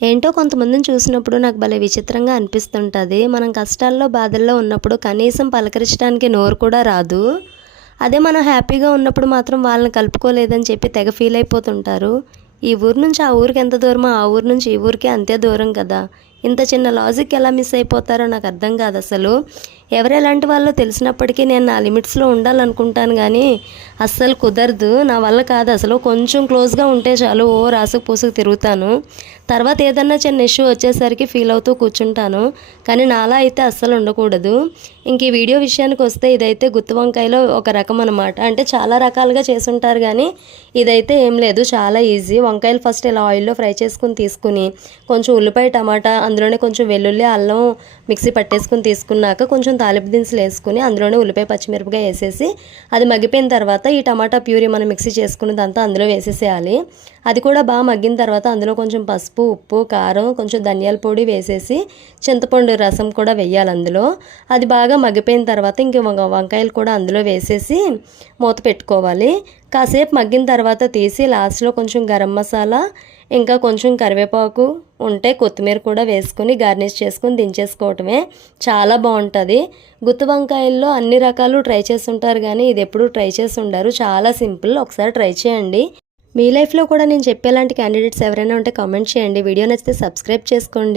ఏంటో కొంతమందిని చూసినప్పుడు నాకు భలే విచిత్రంగా అనిపిస్తుంటుంది. మనం కష్టాల్లో బాధల్లో ఉన్నప్పుడు కనీసం పలకరించడానికి నోరు కూడా రాదు. అదే మనం హ్యాపీగా ఉన్నప్పుడు మాత్రం వాళ్ళని కలుపుకోలేదని చెప్పి తెగ ఫీల్ అయిపోతుంటారు. ఈ ఊరు నుంచి ఆ ఊరికి ఎంత దూరమో ఆ ఊరు నుంచి ఈ ఊరికి అంతే దూరం కదా. ఇంత చిన్న లాజిక్ ఎలా మిస్ అయిపోతారో నాకు అర్థం కాదు అసలు. ఎవరు ఎలాంటి వాళ్ళో తెలిసినప్పటికీ నేను నా లిమిట్స్లో ఉండాలనుకుంటాను కానీ అస్సలు కుదరదు. నా వల్ల కాదు అసలు. కొంచెం క్లోజ్గా ఉంటే చాలు ఓ రాసుకు పూసుకు తిరుగుతాను. తర్వాత ఏదన్నా చిన్న ఇష్యూ వచ్చేసరికి ఫీల్ అవుతూ కూర్చుంటాను. కానీ నాలా అయితే అస్సలు ఉండకూడదు. ఇంక ఈ వీడియో విషయానికి వస్తే ఇదైతే గుత్తి వంకాయలో ఒక రకం అనమాట అంటే చాలా రకాలుగా చేసుంటారు కానీ ఇదైతే ఏం లేదు. చాలా ఈజీ. వంకాయలు ఫస్ట్ ఇలా ఆయిల్లో ఫ్రై చేసుకుని తీసుకుని కొంచెం ఉల్లిపాయ టమాటా అందులోనే కొంచెం వెల్లుల్లి అల్లం మిక్సీ పట్టేసుకుని తీసుకున్నాక కొంచెం తాలింపు దినుసులు వేసుకుని అందులోనే ఉల్లిపాయ పచ్చిమిరపకాయ వేసేసి అది మగ్గిపోయిన తర్వాత ఈ టమాటా ప్యూరీ మనం మిక్సీ చేసుకున్నదంతా అందులో వేసేసేయాలి. అది కూడా బాగా మగ్గిన తర్వాత అందులో కొంచెం పసుపు ఉప్పు కారం కొంచెం ధనియాల పొడి వేసేసి చింతపండు రసం కూడా వేయాలి అందులో. అది బాగా మగ్గిపోయిన తర్వాత ఇంక వం- వంకాయలు కూడా అందులో వేసేసి మూత పెట్టుకోవాలి. కాసేపు మగ్గిన తర్వాత తీసి లాస్ట్లో కొంచెం గరం మసాలా ఇంకా కొంచెం కరివేపాకు ఉంటే కొత్తిమీర కూడా వేసుకుని గార్నిష్ చేసుకొని దించేసుకోవటమే. చాలా బాగుంటుంది. గుత్తి వంకాయల్లో అన్ని రకాలు ట్రై చేస్తుంటారు కానీ ఇది ఎప్పుడు ట్రై చేసి ఉండరు. చాలా సింపుల్. ఒకసారి ట్రై చేయండి. మీ లైఫ్లో కూడా నేను చెప్పేలాంటి క్యాండిడేట్స్ ఎవరైనా ఉంటే కామెంట్ చేయండి. వీడియో నచ్చితే సబ్స్క్రైబ్ చేసుకోండి.